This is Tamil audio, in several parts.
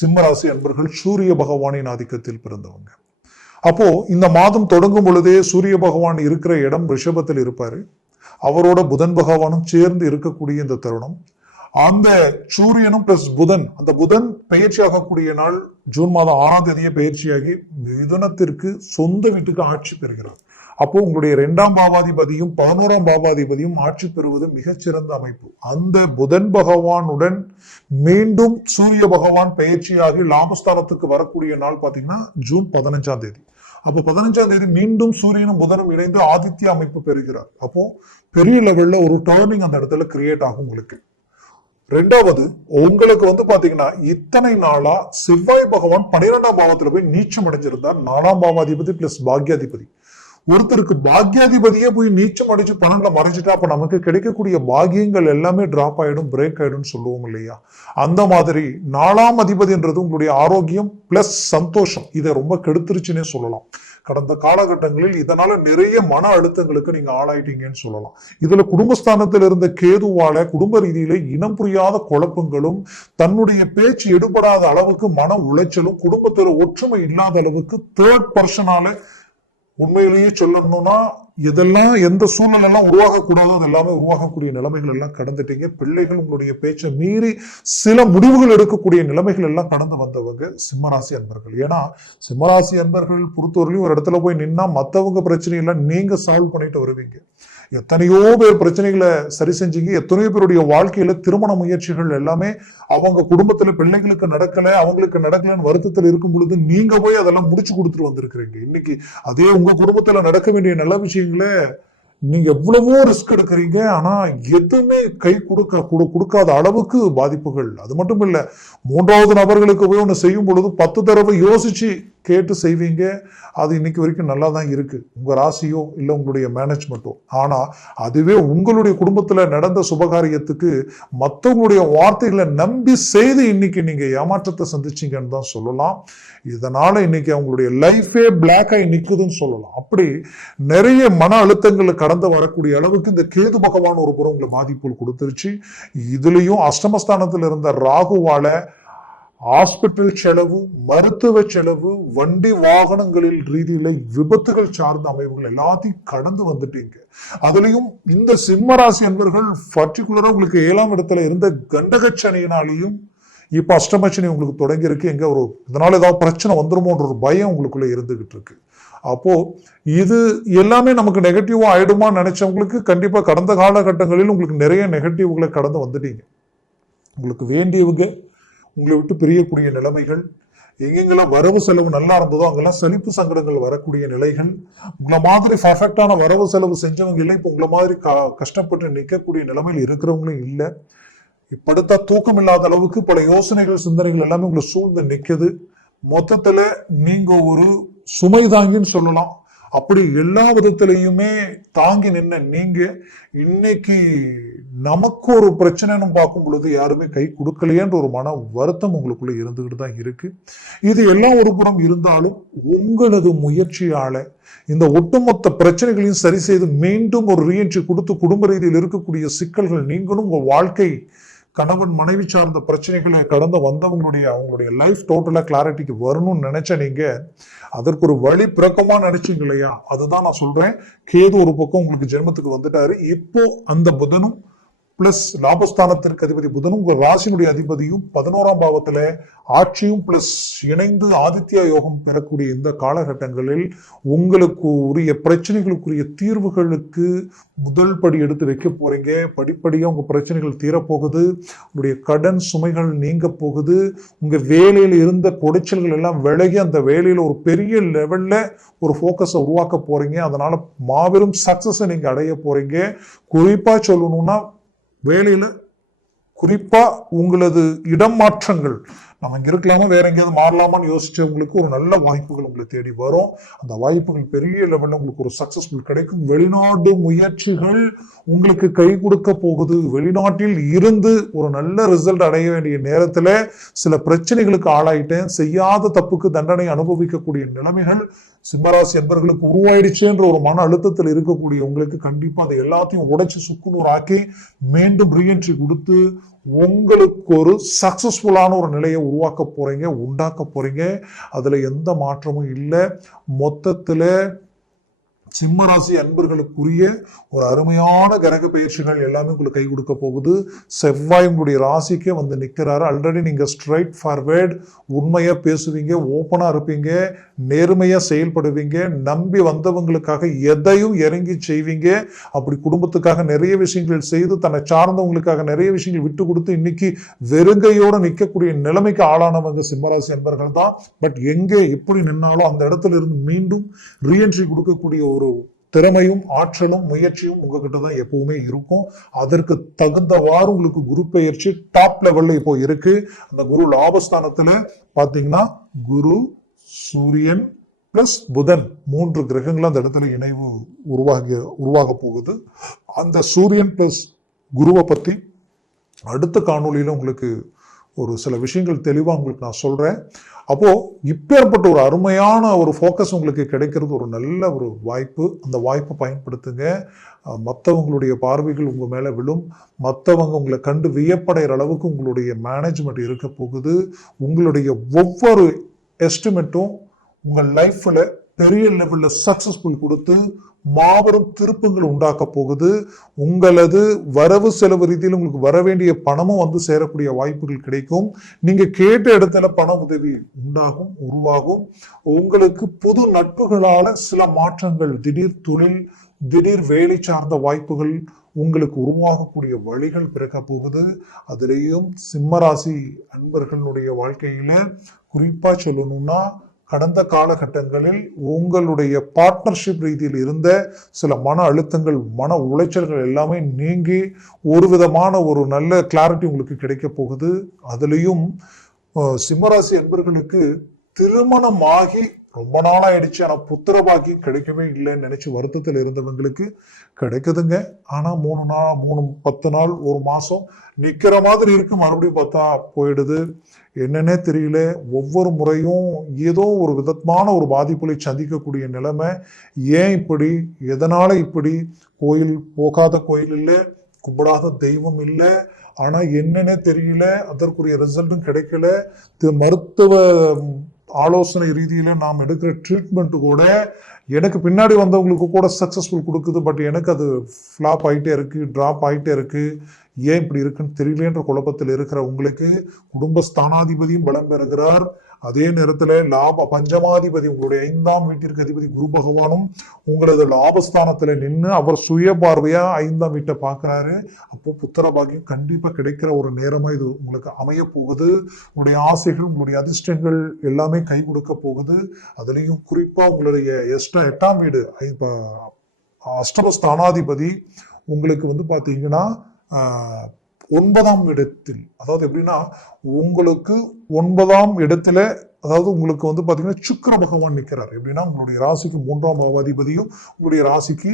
சிம்மராசி அன்பர்கள் சூரிய பகவானின் ஆதிக்கத்தில் பிறந்தவங்க. அப்போ இந்த மாதம் தொடங்கும் பொழுதே சூரிய பகவான் இருக்கிற இடம் ரிஷபத்தில் இருப்பாரு. அவரோட புதன் பகவானும் சேர்ந்து இருக்கக்கூடிய இந்த தருணம். அந்த சூரியனும் பிளஸ் புதன் அந்த புதன் பயிற்சி ஆகக்கூடிய நாள் ஜூன் மாதம் ஆறாம் தேதியை பயிற்சியாகி மிதுனத்திற்கு சொந்த வீட்டுக்கு ஆட்சி பெறுகிறார். அப்போ உங்களுடைய இரண்டாம் பாவாதிபதியும் பதினோராம் பாவாதிபதியும் ஆட்சி பெறுவது மிகச்சிறந்த அமைப்பு. அந்த புதன் பகவானுடன் மீண்டும் சூரிய பகவான் பயிற்சியாகி லாபஸ்தானத்துக்கு வரக்கூடிய நாள் பார்த்தீங்கன்னா ஜூன் பதினஞ்சாம் தேதி. அப்போ பதினஞ்சாம் தேதி மீண்டும் சூரியனும் புதனும் இணைந்து ஆதித்ய அமைப்பு பெறுகிறார். அப்போ பெரிய லெவல்ல ஒரு டேர்னிங் அந்த இடத்துல கிரியேட் ஆகும் உங்களுக்கு. ரெண்டாவது உங்களுக்கு வந்து பாத்தீங்கன்னா இத்தனை நாளா செவ்வாய் பகவான் பன்னிரெண்டாம் பாவத்துல போய் நீச்சம் அடைஞ்சிருந்தார். நாலாம் பாவாதிபதி பிளஸ் பாக்யாதிபதி. ஒருத்தருக்கு பாக்யாதிபதியே போய் நீச்சம் அடிச்சு பணங்களை மறைஞ்சிட்டா அப்ப நமக்கு கிடைக்கக்கூடிய பாக்கியங்கள் எல்லாமே டிராப் ஆயிடும் பிரேக் ஆயிடும் சொல்லுவோம் இல்லையா? அந்த மாதிரி நாலாம் அதிபதின்றது உங்களுடைய ஆரோக்கியம் பிளஸ் சந்தோஷம். இதை ரொம்ப கெடுத்துருச்சுன்னே சொல்லலாம். கடந்த காலகட்டங்களில் இதனால நிறைய மன அழுத்தங்களுக்கு நீங்க ஆளாயிட்டீங்கன்னு சொல்லலாம். இதுல குடும்பஸ்தானத்தில் இருந்த கேதுவால குடும்ப ரீதியில இனம் புரியாத குழப்பங்களும் தன்னுடைய பேச்சு எடுபடாத அளவுக்கு மன உளைச்சலும் குடும்பத்தில் ஒற்றுமை இல்லாத அளவுக்கு தேர்ட் பர்சனால உண்மையிலேயே சொல்லணும்னா எதெல்லாம் எந்த சூழல் எல்லாம் உருவாகக்கூடாதோ அது எல்லாமே உருவாகக்கூடிய நிலைமைகள் எல்லாம் கடந்துட்டீங்க. பிள்ளைகள் உங்களுடைய பேச்சை மீறி சில முடிவுகள் எடுக்கக்கூடிய நிலைமைகள் எல்லாம் கடந்து வந்தவங்க சிம்மராசி அன்பர்கள். ஏன்னா சிம்மராசி அன்பர்கள் பொறுத்தவரையிலும் ஒரு இடத்துல போய் நின்னா மத்தவங்க பிரச்சனையெல்லாம் நீங்க சால்வ் பண்ணிட்டு வருவீங்க. எத்தனையோ பேர் பிரச்சனைகளை சரி செஞ்சீங்க. எத்தனையோ பேருடைய வாழ்க்கையில திருமண முயற்சிகள் எல்லாமே அவங்க குடும்பத்துல பிள்ளைகளுக்கு நடக்கல அவங்களுக்கு நடக்கலன்னு வருத்தத்தில் இருக்கும் பொழுது நீங்க போய் அதெல்லாம் முடிச்சு கொடுத்துட்டு வந்திருக்கிறீங்க. இன்னைக்கு அதே உங்க குடும்பத்துல நடக்க வேண்டிய நல்ல விஷயங்களே நீங்க எவ்வளவோ ரிஸ்க் எடுக்கிறீங்க. ஆனா எதுவுமே கை கொடுக்க கொடுக்காத அளவுக்கு பாதிப்புகள். அது மட்டும் இல்ல மூன்றாவது நபர்களுக்கு போய் ஒன்று செய்யும் பொழுது பத்து தடவை யோசிச்சு கேட்டு செய்வீங்க. அது இன்னைக்கு வரைக்கும் நல்லா தான் இருக்குது உங்கள் ராசியோ இல்லை உங்களுடைய மேனேஜ்மெண்ட்டோ ஆனால் அதுவே உங்களுடைய குடும்பத்தில் நடந்த சுபகாரியத்துக்கு மற்றவங்களுடைய வார்த்தைகளை நம்பி செய்து இன்னைக்கு நீங்கள் ஏமாற்றத்தை சந்திச்சீங்கன்னு தான் சொல்லலாம். இதனால் இன்னைக்கு அவங்களுடைய லைஃபே பிளாக் ஆகி சொல்லலாம். அப்படி நிறைய மன அழுத்தங்களை கடந்து வரக்கூடிய அளவுக்கு இந்த கேது பகவான் ஒரு புறம் உங்களை பாதிப்புகள் கொடுத்துருச்சு. இதுலேயும் அஷ்டமஸ்தானத்தில் இருந்த ராகுவால ஹாஸ்பிட்டல் செலவு மருத்துவ செலவு வண்டி வாகனங்களில் ரீதியில விபத்துகள் சார்ந்த அமைவுகள் எல்லாத்தையும் கடந்து வந்துட்டீங்க. அதுலயும் இந்த சிம்ம ராசி என்பவர்கள் பர்டிகுலரா உங்களுக்கு ஏழாம் இடத்துல இருந்த கண்டகச்சனையினாலையும் இப்ப அஷ்டமச்சனி உங்களுக்கு தொடங்கி இருக்கு எங்க ஒரு இதனால ஏதாவது பிரச்சனை வந்துருமோன்ற ஒரு பயம் உங்களுக்குள்ள இருந்துகிட்டு இருக்கு. அப்போ இது எல்லாமே நமக்கு நெகட்டிவா ஆயிடுமா நினைச்சவங்களுக்கு கண்டிப்பா கடந்த காலகட்டங்களில் உங்களுக்கு நிறைய நெகட்டிவ்களை கடந்து வந்துட்டீங்க. உங்களுக்கு வேண்டியவங்க உங்களை விட்டு பிரியக்கூடிய நிலைமைகள் எங்கெங்கெல்லாம் வரவு செலவு நல்லா இருந்ததோ அங்கெல்லாம் சலிப்பு சங்கடங்கள் வரக்கூடிய நிலைகள் உங்களை மாதிரி பர்ஃபெக்டான வரவு செலவு செஞ்சவங்க இல்லை இப்போ உங்களை மாதிரி க- கஷ்டப்பட்டு நிற்கக்கூடிய நிலைமையில் இருக்கிறவங்களும் இல்லை. இப்படித்தான் தூக்கம் இல்லாத அளவுக்கு பல யோசனைகள் சிந்தனைகள் எல்லாமே உங்களை சூழ்ந்து நிற்குது மொத்தத்தில் நீங்கள் ஒரு சுமை தாங்கின்னு சொல்லலாம். அப்படி எல்லா விதத்திலையுமே தாங்கி நின்ன நீங்க இன்னைக்கு நமக்கு ஒரு பிரச்சனைன்னு பார்க்கும் பொழுது யாருமே கை கொடுக்கலையேன்ற ஒரு மன வருத்தம் உங்களுக்குள்ள இருந்துகிட்டு தான் இருக்கு. இது எல்லாம் ஒரு புறம் இருந்தாலும் உங்களது முயற்சியால இந்த ஒட்டுமொத்த பிரச்சனைகளையும் சரி செய்து மீண்டும் ஒரு ரீஎன்ட்ரி கொடுத்து குடும்ப ரீதியில் இருக்கக்கூடிய சிக்கல்கள் நீங்களும் உங்க வாழ்க்கை கணவன் மனைவி சார்ந்த பிரச்சனைகளை கடந்து வந்தவங்களுடைய அவங்களுடைய லைஃப் டோட்டலா கிளாரிட்டிக்கு வரணும்னு நினைச்ச நீங்க அதற்கு ஒரு வழி பிறக்கமா நினைச்சீங்க இல்லையா? அதுதான் நான் சொல்றேன். கேது ஒரு பக்கம் உங்களுக்கு ஜென்மத்துக்கு வந்துட்டாரு. இப்போ அந்த புதனும் பிளஸ் லாபஸ்தானத்திற்கு அதிபதி புதனும் உங்கள் ராசினுடைய அதிபதியும் பதினோராம் பாவத்தில் ஆட்சியும் பிளஸ் இணைந்து ஆதித்ய யோகம் பெறக்கூடிய இந்த காலகட்டங்களில் உங்களுக்கு உரிய பிரச்சனைகளுக்குரிய தீர்வுகளுக்கு முதல் படி எடுத்து வைக்க போகிறீங்க படிப்படியாக உங்கள் பிரச்சனைகள் தீரப்போகுது. உங்களுடைய கடன் சுமைகள் நீங்க போகுது. உங்கள் வேலையில் இருந்த குடைச்சல்கள் எல்லாம் விலகி அந்த வேலையில் ஒரு பெரிய லெவலில் ஒரு ஃபோக்கஸை உருவாக்க போகிறீங்க அதனால் மாபெரும் சக்ஸஸை நீங்கள் அடைய போகிறீங்க குறிப்பாக சொல்லணும்னா வேலையில் குறிப்பாக உங்களது இடம் மாற்றங்கள் நம்ம இங்கே இருக்கலாமா? வேற எங்கேயாவது மாறலாமான்னு யோசிச்சவங்களுக்கு ஒரு நல்ல வாய்ப்புகள் உங்களை தேடி வரும். அந்த வாய்ப்புகள் பெரிய லெவலில் உங்களுக்கு ஒரு சக்சஸ்ஃபுல் கிடைக்கும். வெளிநாடு முயற்சிகள் உங்களுக்கு கை கொடுக்க போகுது. வெளிநாட்டில் இருந்து ஒரு நல்ல ரிசல்ட் அடைய வேண்டிய நேரத்தில் சில பிரச்சனைகளுக்கு ஆளாயிட்டேன். செய்யாத தப்புக்கு தண்டனை அனுபவிக்கக்கூடிய நிலைமைகள் சிம்மராசி என்பர்களுக்கு உருவாயிடுச்சுன்ற ஒரு மன அழுத்தத்தில் இருக்கக்கூடிய உங்களுக்கு கண்டிப்பாக அதை எல்லாத்தையும் உடைச்சு சுக்குநூறாக்கி மீண்டும் ரீஎன்ட்ரி கொடுத்து உங்களுக்கு ஒரு சக்சஸ்ஃபுல்லான ஒரு நிலையை உருவாக்க போகிறீங்க உண்டாக்க போகிறீங்க அதில் எந்த மாற்றமும் இல்லை. மொத்தத்தில் சிம்மராசி அன்பர்களுக்குரிய ஒரு அருமையான கிரக பயிற்சிகள் எல்லாமே உங்களுக்கு கை கொடுக்க போகுது. செவ்வாய் உங்களுடைய ராசிக்கே வந்து நிற்கிறாரு ஆல்ரெடி நீங்கள் ஸ்ட்ரைட் ஃபார்வேர்ட் உண்மையாக பேசுவீங்க ஓப்பனாக இருப்பீங்க நேர்மையாக செயல்படுவீங்க நம்பி வந்தவங்களுக்காக எதையும் இறங்கி செய்வீங்க. அப்படி குடும்பத்துக்காக நிறைய விஷயங்கள் செய்து தன்னை சார்ந்தவங்களுக்காக நிறைய விஷயங்கள் விட்டு கொடுத்து இன்னைக்கு வெறுங்கையோடு நிற்கக்கூடிய நிலைமைக்கு ஆளானவங்க சிம்மராசி அன்பர்கள் தான். பட் எங்கே எப்படி நின்னாலும் அந்த இடத்துல இருந்து மீண்டும் ரீஎன்ட்ரி கொடுக்கக்கூடிய ஒரு ஒரு திறமையும் ஆற்றலும் முயற்சியும் உங்ககிட்ட தான் எப்பவுமே இருக்கும். அதற்கு தகுந்தவாறு உங்களுக்கு குரு பெயர்ச்சி டாப் லெவல்ல இப்போ இருக்கு. அந்த குரு லாபஸ்தானத்துல பாத்தீங்கன்னா குரு சூரியன் பிளஸ் புதன் மூன்று கிரகங்கள் அந்த இடத்துல இணைவு உருவாகி உருவாக போகுது. அந்த சூரியன் பிளஸ் குருவை பத்தி அடுத்த காணொலியில உங்களுக்கு ஒரு சில விஷயங்கள் தெளிவாக உங்களுக்கு நான் சொல்கிறேன் அப்போது இப்பேற்பட்ட ஒரு அருமையான ஒரு ஃபோக்கஸ் உங்களுக்கு கிடைக்கிறது ஒரு நல்ல ஒரு வாய்ப்பு. அந்த வாய்ப்பை பயன்படுத்துங்க. மற்றவங்களுடைய பார்வைகள் உங்கள் மேலே விழும். மற்றவங்க உங்களை கண்டு வியப்படைகிற அளவுக்கு உங்களுடைய மேனேஜ்மெண்ட் இருக்க போகுது. உங்களுடைய ஒவ்வொரு எஸ்டிமேட்டும் உங்கள் லைஃப்பில் பெரிய லெவலில் சக்சஸ்ஃபுல் கொடுத்து மாபெரும் திருப்பங்கள் உண்டாக்க போகுது. உங்களது வரவு செலவு ரீதியில் உங்களுக்கு வர வேண்டிய பணமும் வந்து சேரக்கூடிய வாய்ப்புகள் கிடைக்கும். நீங்க கேட்ட இடத்துல பண உதவி உண்டாகும் உருவாகும். உங்களுக்கு புது நட்புகளால சில மாற்றங்கள் திடீர் தொழில் திடீர் வேலை சார்ந்த வாய்ப்புகள் உங்களுக்கு உருவாகக்கூடிய வழிகள் பிறக்க போகுது. அதுலேயும் சிம்மராசி அன்பர்களுடைய வாழ்க்கையில குறிப்பா சொல்லணும்னா கடந்த காலகட்டங்களில் உங்களுடைய பார்ட்னர்ஷிப் ரீதியில் இருந்த சில மன அழுத்தங்கள் மன உளைச்சல்கள் எல்லாமே நீங்கி ஒரு விதமான ஒரு நல்ல கிளாரிட்டி உங்களுக்கு கிடைக்க போகுது. அதுலேயும் சிம்மராசி என்பர்களுக்கு திருமணமாகி ரொம்ப நாள் ஆயிடுச்சு ஆனால் புத்திர பாக்கியம் கிடைக்கவே இல்லைன்னு நினச்சி வருத்தத்தில் இருந்தவங்களுக்கு கிடைக்குதுங்க. ஆனால் மூணு நாள் மூணு பத்து நாள் ஒரு மாதம் நிற்கிற மாதிரி இருக்கு. மறுபடியும் பார்த்தா போயிடுது. என்னன்னே தெரியல. ஒவ்வொரு முறையும் ஏதோ ஒரு விதமான ஒரு பாதிப்புகளை சந்திக்கக்கூடிய நிலைமை. ஏன் இப்படி? எதனால் இப்படி? கோயில் போகாத கோயில் இல்லை. கும்பிடாத தெய்வம் இல்லை. ஆனால் என்னன்னே தெரியல. அதற்குரிய ரிசல்ட்டும் கிடைக்கல. மருத்துவ ஆலோசனை ரீதியில நாம் எடுக்கிற ட்ரீட்மெண்ட் கூட எனக்கு பின்னாடி வந்தவங்களுக்கு கூட சக்ஸஸ்ஃபுல் கொடுக்குது. பட் எனக்கு அது ஃப்ளாப் ஆகிட்டே இருக்குது ட்ராப் ஆகிட்டே இருக்குது ஏன் இப்படி இருக்குன்னு தெரியலேன்ற குழப்பத்தில் இருக்கிற உங்களுக்கு குடும்ப ஸ்தானாதிபதியும் பலம் பெறுகிறார். அதே நேரத்துல லாப பஞ்சமாதிபதி உங்களுடைய ஐந்தாம் வீட்டிற்கு அதிபதி குரு பகவானும் உங்களது லாபஸ்தானத்துல நின்று அவர் சுய பார்வையா ஐந்தாம் வீட்டை பார்க்கறாரு. அப்போ புத்திர பாக்கியம் கண்டிப்பா கிடைக்கிற ஒரு நேரமா இது உங்களுக்கு அமைய போகுது. உங்களுடைய ஆசைகள் உங்களுடைய அதிர்ஷ்டங்கள் எல்லாமே கை கொடுக்க போகுது. அதுலேயும் குறிப்பா உங்களுடைய எஸ்ட எட்டாம் வீடு ஐ- உங்களுக்கு வந்து பாத்தீங்கன்னா ஒன்பதாம் இடத்தில். அதாவது எப்படின்னா உங்களுக்கு ஒன்பதாம் இடத்துல அதாவது உங்களுக்கு வந்து பார்த்தீங்கன்னா சுக்கர பகவான் நிற்கிறார் எப்படின்னா உங்களுடைய ராசிக்கு மூன்றாம் பாவாதிபதியும் உங்களுடைய ராசிக்கு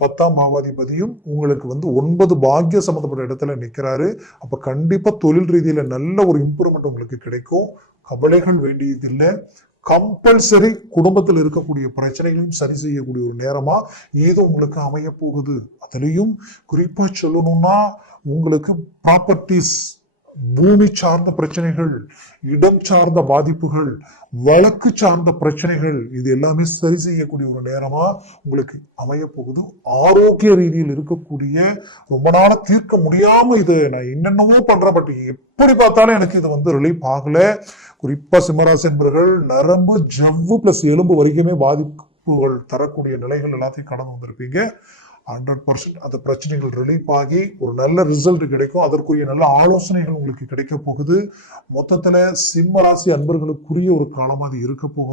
பத்தாம் பாவாதிபதியும் உங்களுக்கு வந்து ஒன்பது பாக்கிய சம்மந்தப்பட்ட இடத்துல நிற்கிறாரு அப்போ கண்டிப்பாக தொழில் ரீதியில் நல்ல ஒரு இம்ப்ரூவ்மெண்ட் உங்களுக்கு கிடைக்கும். கவலைகள் வேண்டியதில்லை. கம்பல்சரி குடும்பத்தில் இருக்கக்கூடிய பிரச்சனைகளையும் சரி செய்யக்கூடிய ஒரு நேரமாக இது உங்களுக்கு அமைய போகுது. அதுலேயும் குறிப்பாக சொல்லணும்னா உங்களுக்கு ப்ராப்பர்ட்டிஸ் பூமி சார்ந்த பிரச்சனைகள் இடம் சார்ந்த பாதிப்புகள் வழக்கு சார்ந்த பிரச்சனைகள் இது எல்லாமே சரி செய்யக்கூடிய ஒரு நேரமா உங்களுக்கு அமைய போகுது. ஆரோக்கிய ரீதியில் இருக்கக்கூடிய ரொம்ப நாள தீர்க்க முடியாம இது நான் என்னென்னவோ பண்றேன் பட் எப்படி பார்த்தாலும் எனக்கு இது வந்து ரிலீஃப் ஆகல. குறிப்பா சிம்மராசி என்பவர்கள் நரம்பு ஜவ்வு பிளஸ் எலும்பு வரைக்குமே பாதிப்புகள் தரக்கூடிய நிலைகள் எல்லாத்தையும் கடந்து வந்திருப்பீங்க. ஹண்ட்ரட் பர்சன்ட் அந்த பிரச்சனைகள் ரிலீஃப் ஆகி ஒரு நல்ல ரிசல்ட் கிடைக்கும். அதற்குரிய நல்ல ஆலோசனைகள் உங்களுக்கு கிடைக்க போகுது. மொத்தத்தில் சிம்ம ராசி அன்பர்களுக்குரிய ஒரு காலமாக அது இருக்க போகுது.